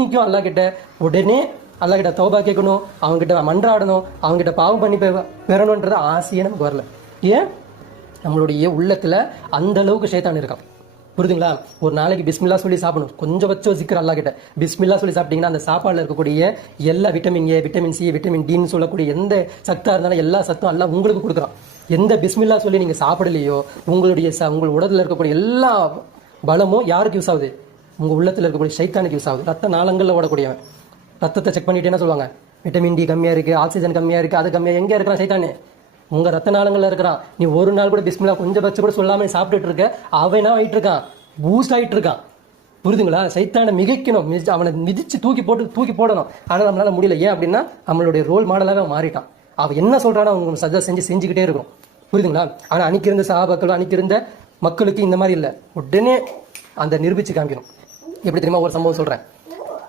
இன்னைக்கும் அல்லா கிட்ட உடனே அல்லா கிட்ட தௌபா கேட்கணும், அவங்ககிட்ட மன்றாடணும், அவங்ககிட்ட பாவம் பண்ணி பெறணுன்றது ஆசையே நமக்கு வரல. ஏன்? நம்மளுடைய உள்ளத்துல அந்த அளவுக்கு ஷைத்தான் இருக்கான். புரியுதுங்களா? ஒரு நாளைக்கு பிஸ்மில்லா சொல்லி சாப்பிடணும். கொஞ்சம் வச்சு சிக்கர் அல்லா கிட்ட பிஸ்மில்லா சொல்லி சாப்பிட்டீங்கன்னா அந்த சாப்பாடுல இருக்கக்கூடிய எல்லா vitamin A, vitamin C, vitamin டின்னு சொல்லக்கூடிய எந்த சத்தா இருந்தாலும் எல்லா சத்தும் அல்லா உங்களுக்கு கொடுக்குறான். எந்த பிஸ்மில்லா சொல்லி நீங்க சாப்பிடலையோ உங்களுடைய உங்கள் உடலில் இருக்கக்கூடிய எல்லா பலமும் யாருக்கு யூஸ் ஆகுது? உங்க உள்ளத்துல இருக்கக்கூடிய ஷைத்தானுக்கு யூஸ் ஆகுது. ரத்த நாளங்கள்ல ஓடக்கூடியவன் ரத்தத்தை செக் பண்ணிட்டு என்ன சொல்லுவாங்க? விட்டமின் டி கம்மியா இருக்கு, ஆக்சிஜன் கம்மியா இருக்கு, அது கம்மியா. எங்க இருக்கிறான் ஷைத்தானு? உங்க ரத்த நாளங்கள்ல இருக்கிறான். நீ ஒரு நாள் கூட பிஸ்மில்லா கொஞ்சம் பச்சு கூட சொல்லாம சாப்பிட்டுட்டு இருக்க, அவன் ஆயிட்டு இருக்கான், பூஸ்ட் ஆயிட்டு இருக்கான். புரியுதுங்களா? சைத்தானை மிகைக்கணும், அவனை மிதிச்சு தூக்கி போடணும். ஆனா நம்மளால முடியல. ஏன் அப்படின்னா நம்மளுடைய ரோல் மாடலாக மாறிட்டான். அவன் என்ன சொல்றானோ அவங்க சஜா செஞ்சுக்கிட்டே இருக்கும். புரியுதுங்களா? ஆனா அன்னைக்கு இருந்த சஹாபாக்களும் அன்னைக்கு இருந்த மக்களுக்கு இந்த மாதிரி இல்லை. உடனே அந்த நிரூபிச்சு காமிக்கணும். எப்படி தெரியுமா? ஒரு சம்பவம் சொல்றேன்.